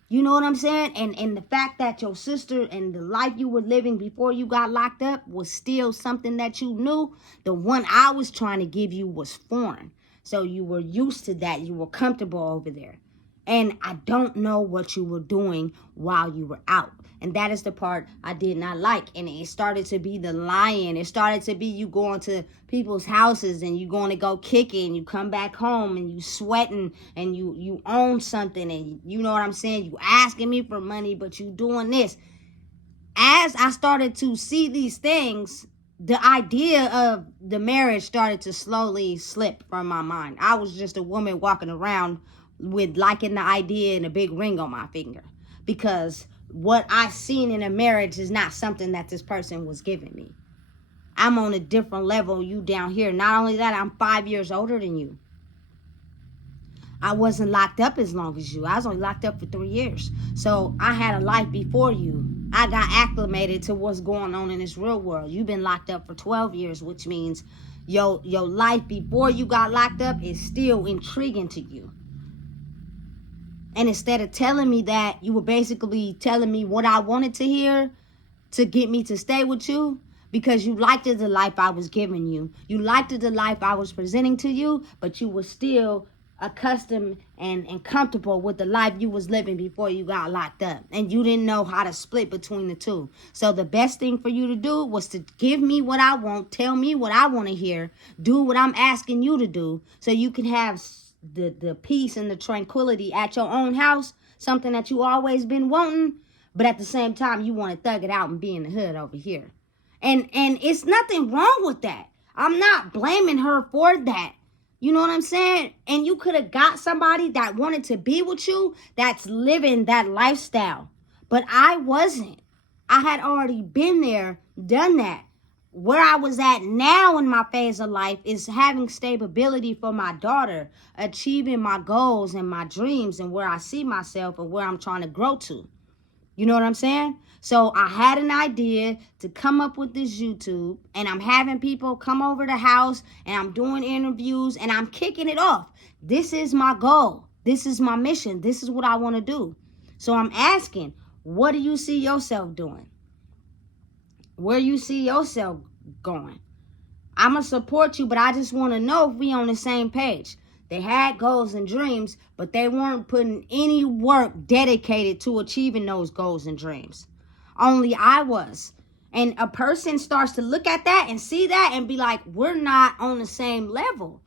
You know what I'm saying? And the fact that your sister and the life you were living before you got locked up was still something that you knew. The one I was trying to give you was foreign. So you were used to that. You were comfortable over there. And I don't know what you were doing while you were out. And that is the part I did not like. And it started to be the lying. It started to be you going to people's houses and you going to go kick it and you come back home and you sweating and you own something and you know what I'm saying? You asking me for money, but you doing this. As I started to see these things, the idea of the marriage started to slowly slip from my mind. I was just a woman walking around with liking the idea and a big ring on my finger. Because what I seen in a marriage is not something that this person was giving me. I'm on a different level, you down here. Not only that, I'm 5 years older than you. I wasn't locked up as long as you. I was only locked up for 3 years. So I had a life before you. I got acclimated to what's going on in this real world. You've been locked up for 12 years, which means your life before you got locked up is still intriguing to you. And instead of telling me that, you were basically telling me what I wanted to hear to get me to stay with you because you liked the life I was giving you. You liked the life I was presenting to you, but you were still accustomed and comfortable with the life you was living before you got locked up. And you didn't know how to split between the two. So the best thing for you to do was to give me what I want, tell me what I want to hear, do what I'm asking you to do so you can have the peace and the tranquility at your own house, something that you always been wanting, but at the same time you want to thug it out and be in the hood over here. And it's nothing wrong with that. I'm not blaming her for that. You know what I'm saying? And you could have got somebody that wanted to be with you that's living that lifestyle. But I wasn't. I had already been there, done that. Where I was at now in my phase of life is having stability for my daughter, achieving my goals and my dreams and where I see myself and where I'm trying to grow to. You know what I'm saying? So I had an idea to come up with this YouTube, and I'm having people come over the house and I'm doing interviews and I'm kicking it off. This is my goal. This is my mission. This is what I want to do. So I'm asking, what do you see yourself doing? Where you see yourself going? I'm going to support you, but I just want to know if we on the same page. They had goals and dreams, but they weren't putting any work dedicated to achieving those goals and dreams. Only I was. And a person starts to look at that and see that and be like, we're not on the same level.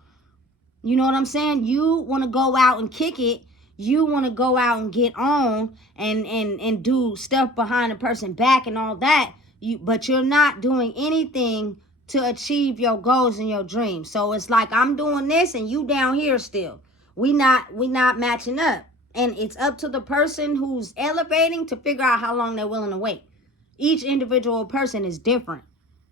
You know what I'm saying? You want to go out and kick it. You want to go out and get on and do stuff behind a person's back and all that. But you're not doing anything to achieve your goals and your dreams. So it's like I'm doing this and you down here still. We not matching up. And it's up to the person who's elevating to figure out how long they're willing to wait. Each individual person is different,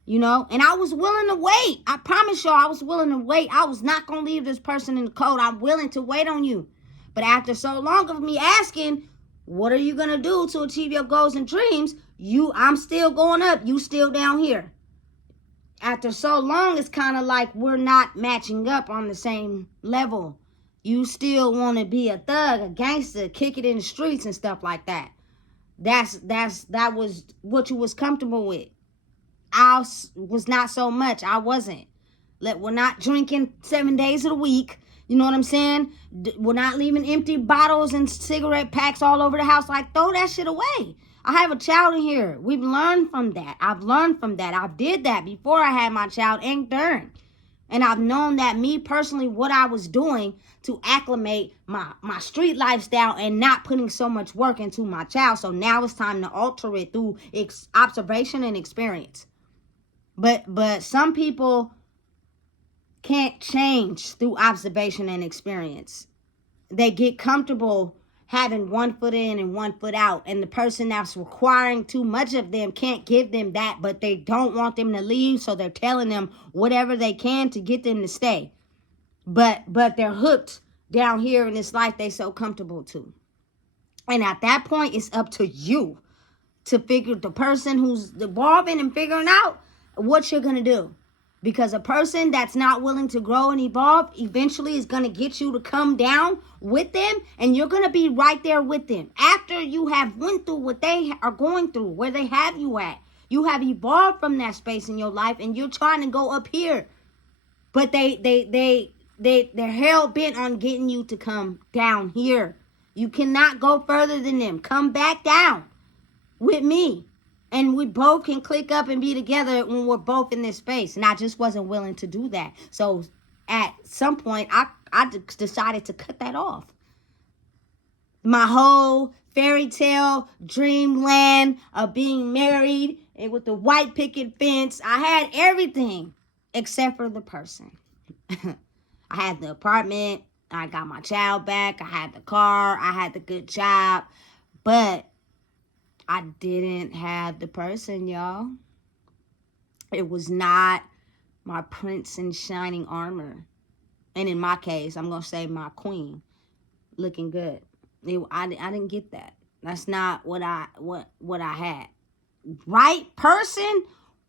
you know. And I was willing to wait. I promise y'all, I was willing to wait. I was not going to leave this person in the cold. I'm willing to wait on you. But after so long of me asking, what are you going to do to achieve your goals and dreams? I'm still going up. You still down here. after so long, it's kind of like we're not matching up on the same level. You still want to be a thug, a gangster, kick it in the streets and stuff like that. That was what you was comfortable with. I was not so much. I wasn't. We're not drinking 7 days of the week. You know what I'm saying? We're not leaving empty bottles and cigarette packs all over the house. Like, throw that shit away. I have a child in here. We've learned from that. I've learned from that. I did that before I had my child and during. And I've known that me personally, what I was doing to acclimate my street lifestyle and not putting so much work into my child. So now it's time to alter it through observation and experience. But some people can't change through observation and experience. They get comfortable having one foot in and one foot out, and the person that's requiring too much of them can't give them that, but they don't want them to leave, so they're telling them whatever they can to get them to stay. But they're hooked down here in this life they so comfortable to. And at that point, it's up to you to figure, the person who's evolving and figuring out what you're gonna do. Because a person that's not willing to grow and evolve eventually is going to get you to come down with them, and you're going to be right there with them. After you have went through what they are going through, where they have you at. You have evolved from that space in your life, and you're trying to go up here. But they're hell bent on getting you to come down here. You cannot go further than them. Come back down with me. And we both can click up and be together when we're both in this space. And I just wasn't willing to do that. So at some point, I decided to cut that off. My whole fairy tale dreamland of being married and with the white picket fence, I had everything except for the person. I had the apartment. I got my child back. I had the car. I had the good job. But I didn't have the person, y'all. It was not my prince in shining armor. And in my case, I'm going to say my queen looking good. I didn't get that. That's not what I had. Right person,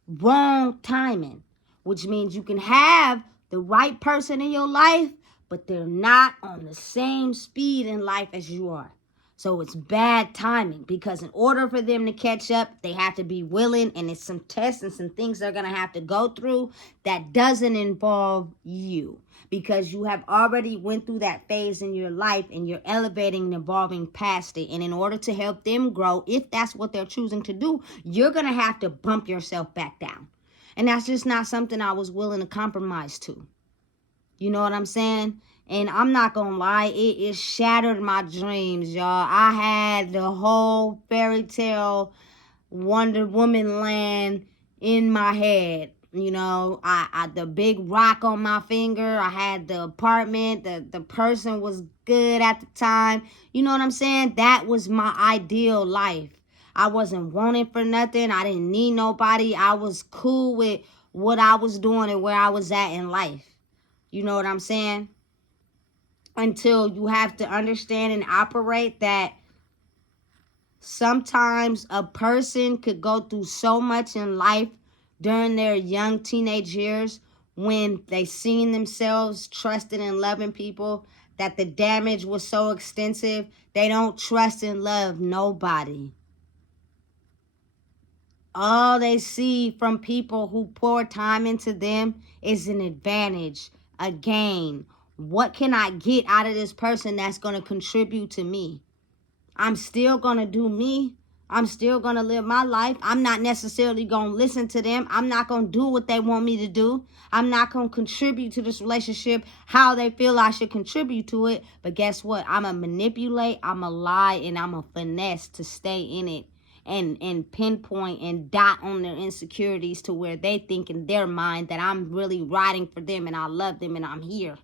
wrong timing. Which means you can have the right person in your life, but they're not on the same speed in life as you are. So it's bad timing, because in order for them to catch up, they have to be willing, and it's some tests and some things they're going to have to go through that doesn't involve you, because you have already went through that phase in your life and you're elevating and evolving past it. And in order to help them grow, if that's what they're choosing to do, you're going to have to bump yourself back down. And that's just not something I was willing to compromise to. You know what I'm saying? And I'm not going to lie, it shattered my dreams, y'all. I had the whole fairy tale Wonder Woman land in my head. You know, I the big rock on my finger. I had the apartment. The person was good at the time. You know what I'm saying? That was my ideal life. I wasn't wanting for nothing. I didn't need nobody. I was cool with what I was doing and where I was at in life. You know what I'm saying? Until you have to understand and operate that sometimes a person could go through so much in life during their young teenage years when they seen themselves trusting and loving people, that the damage was so extensive, they don't trust and love nobody. All they see from people who pour time into them is an advantage, a gain. What can I get out of this person that's going to contribute to me? I'm still going to do me. I'm still going to live my life. I'm not necessarily going to listen to them. I'm not going to do what they want me to do. I'm not going to contribute to this relationship how they feel I should contribute to it. But guess what? I'm going to manipulate, I'm going to lie, and I'm going to finesse to stay in it. And pinpoint and dot on their insecurities to where they think in their mind that I'm really riding for them and I love them and I'm here.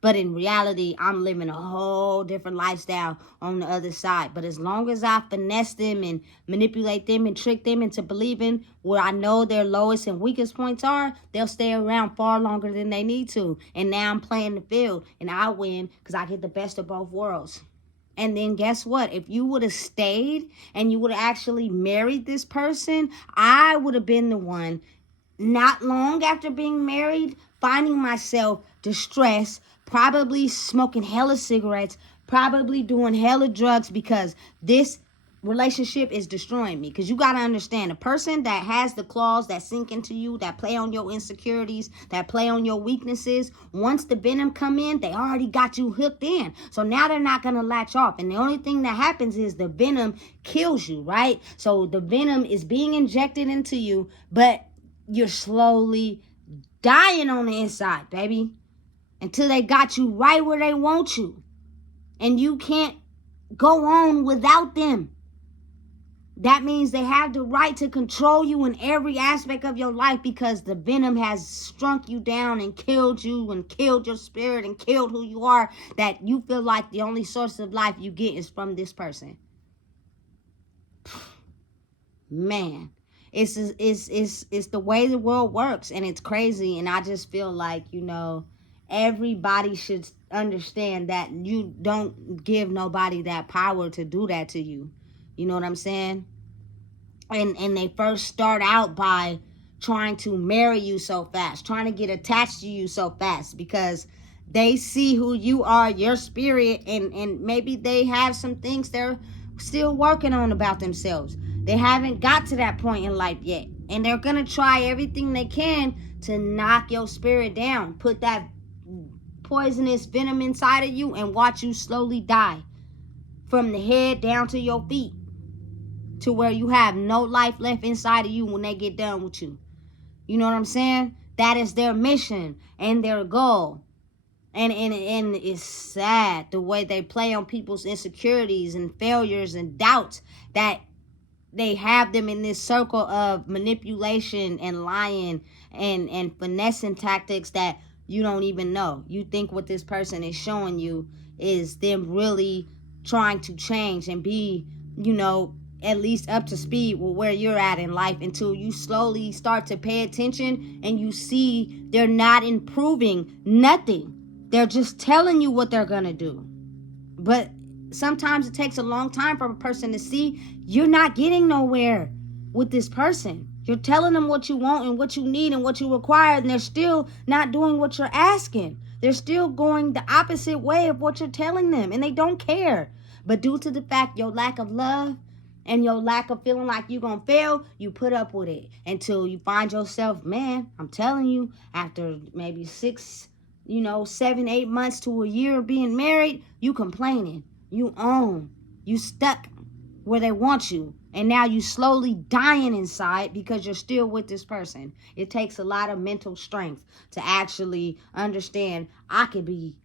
But in reality, I'm living a whole different lifestyle on the other side. But as long as I finesse them and manipulate them and trick them into believing where I know their lowest and weakest points are, they'll stay around far longer than they need to. And now I'm playing the field and I win because I get the best of both worlds. And then guess what? If you would have stayed and you would have actually married this person, I would have been the one not long after being married, finding myself distressed, probably smoking hella cigarettes, probably doing hella drugs, because this relationship is destroying me. Because you got to understand, a person that has the claws that sink into you, that play on your insecurities, that play on your weaknesses, once the venom come in, they already got you hooked in. So now they're not going to latch off. And the only thing that happens is the venom kills you, right? So the venom is being injected into you, but you're slowly dying on the inside, baby, until they got you right where they want you. And you can't go on without them. That means they have the right to control you in every aspect of your life, because the venom has strunk you down and killed you and killed your spirit and killed who you are, that you feel like the only source of life you get is from this person. Man, it's the way the world works, and it's crazy. And I just feel like, everybody should understand that you don't give nobody that power to do that to you. You know what I'm saying? And they first start out by trying to marry you so fast, trying to get attached to you so fast, because they see who you are, your spirit, and maybe they have some things they're still working on about themselves. They haven't got to that point in life yet, and they're gonna try everything they can to knock your spirit down, put that poisonous venom inside of you, and watch you slowly die from the head down to your feet, to where you have no life left inside of you when they get done with you. You know what I'm saying? That is their mission and their goal. And it's sad the way they play on people's insecurities and failures and doubts, that they have them in this circle of manipulation and lying and finessing tactics that you don't even know. You think what this person is showing you is them really trying to change and be, at least up to speed with where you're at in life, until you slowly start to pay attention and you see they're not improving nothing. They're just telling you what they're gonna do. But sometimes it takes a long time for a person to see you're not getting nowhere with this person. You're telling them what you want and what you need and what you require, and they're still not doing what you're asking. They're still going the opposite way of what you're telling them, and they don't care. But due to the fact your lack of love and your lack of feeling like you're going to fail, you put up with it until you find yourself, man, I'm telling you, after maybe 6, 7, 8 months to a year of being married, you complaining, you stuck where they want you. And now you slowly dying inside because you're still with this person. It takes a lot of mental strength to actually understand I can be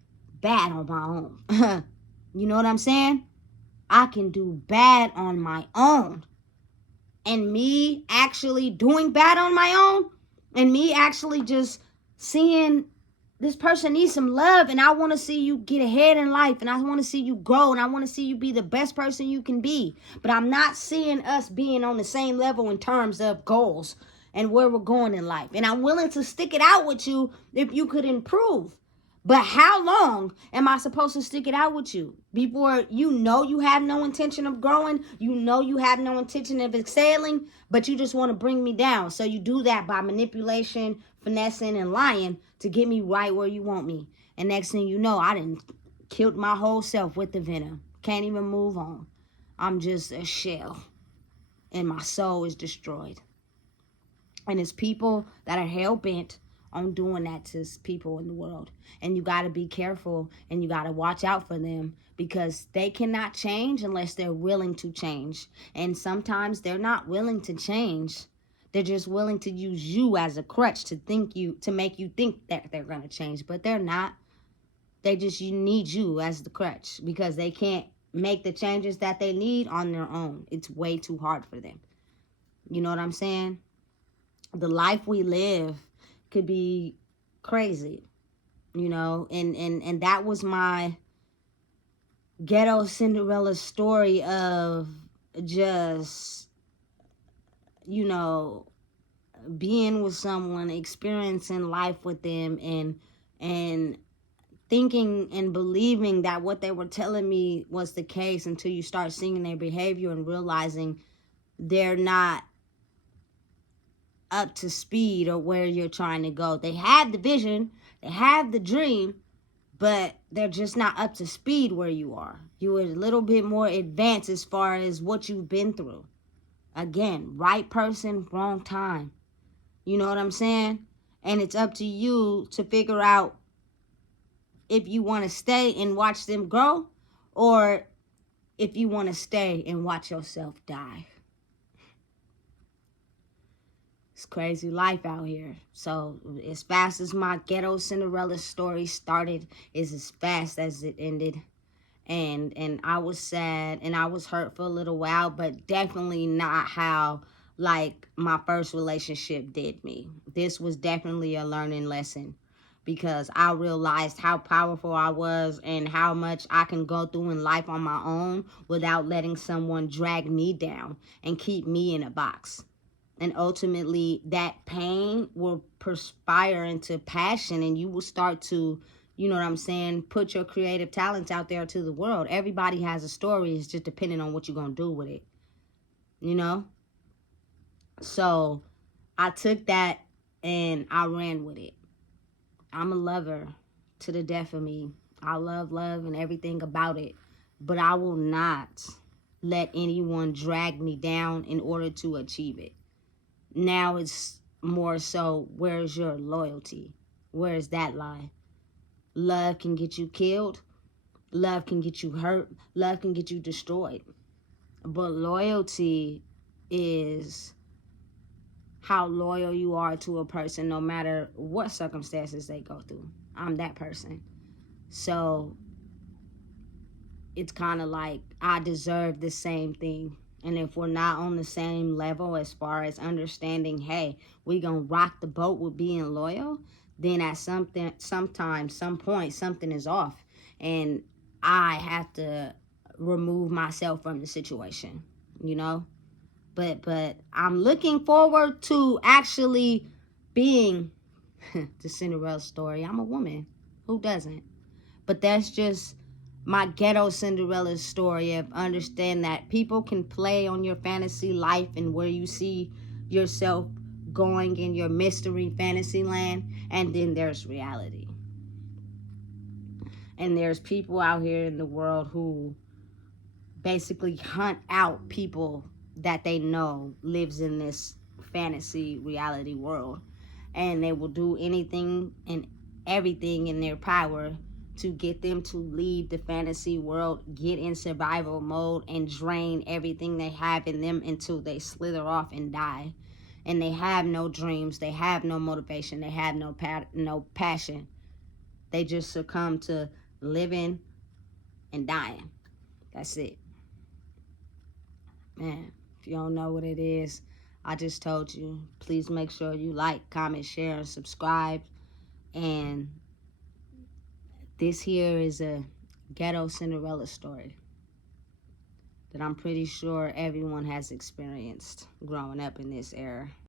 bad on my own. You know what I'm saying? I can do bad on my own. And me actually doing bad on my own, and me actually just seeing this person needs some love, and I want to see you get ahead in life, and I want to see you grow, and I want to see you be the best person you can be. But I'm not seeing us being on the same level in terms of goals and where we're going in life. And I'm willing to stick it out with you if you could improve. But how long am I supposed to stick it out with you before you have no intention of growing, you have no intention of excelling, but you just want to bring me down? So you do that by manipulation, finessing, and lying to get me right where you want me. And next thing you know, I done killed my whole self with the venom. Can't even move on. I'm just a shell, and my soul is destroyed. And it's people that are hell-bent on doing that to people in the world. And you got to be careful, and you got to watch out for them, because they cannot change unless they're willing to change. And sometimes they're not willing to change. They're just willing to use you as a crutch to make you think that they're going to change, but they're not. They just need you as the crutch, because they can't make the changes that they need on their own. It's way too hard for them. You know what I'm saying? The life we live could be crazy, and that was my ghetto Cinderella story of just, being with someone, experiencing life with them, and thinking and believing that what they were telling me was the case, until you start seeing their behavior and realizing they're not up to speed or where you're trying to go. They have the vision, they have the dream, but they're just not up to speed where you are. You are a little bit more advanced as far as what you've been through. Again, right person, wrong time. You know what I'm saying? And it's up to you to figure out if you want to stay and watch them grow, or if you want to stay and watch yourself die. It's crazy life out here. So as fast as my ghetto Cinderella story started is as fast as it ended. And I was sad and I was hurt for a little while, but definitely not how like my first relationship did me. This was definitely a learning lesson, because I realized how powerful I was and how much I can go through in life on my own without letting someone drag me down and keep me in a box. And ultimately, that pain will perspire into passion, and you will start to, you know what I'm saying, put your creative talents out there to the world. Everybody has a story. It's just depending on what you're going to do with it, you know? So I took that and I ran with it. I'm a lover to the death of me. I love love and everything about it. But I will not let anyone drag me down in order to achieve it. Now it's more so, where's your loyalty? Where's that lie? Love can get you killed. Love can get you hurt. Love can get you destroyed. But loyalty is how loyal you are to a person no matter what circumstances they go through. I'm that person. So it's kind of like I deserve the same thing. And if we're not on the same level as far as understanding, hey, we gonna rock the boat with being loyal, then at some point, something is off. And I have to remove myself from the situation, you know? But I'm looking forward to actually being the Cinderella story. I'm a woman. Who doesn't? But that's just my ghetto Cinderella story of understand that people can play on your fantasy life and where you see yourself going in your mystery fantasy land, and then there's reality. And there's people out here in the world who basically hunt out people that they know lives in this fantasy reality world, and they will do anything and everything in their power to get them to leave the fantasy world, get in survival mode, and drain everything they have in them until they slither off and die. And they have no dreams, they have no motivation, they have no passion. They just succumb to living and dying. That's it. Man, if you don't know what it is, I just told you. Please make sure you like, comment, share, and subscribe. And this here is a ghetto Cinderella story that I'm pretty sure everyone has experienced growing up in this era.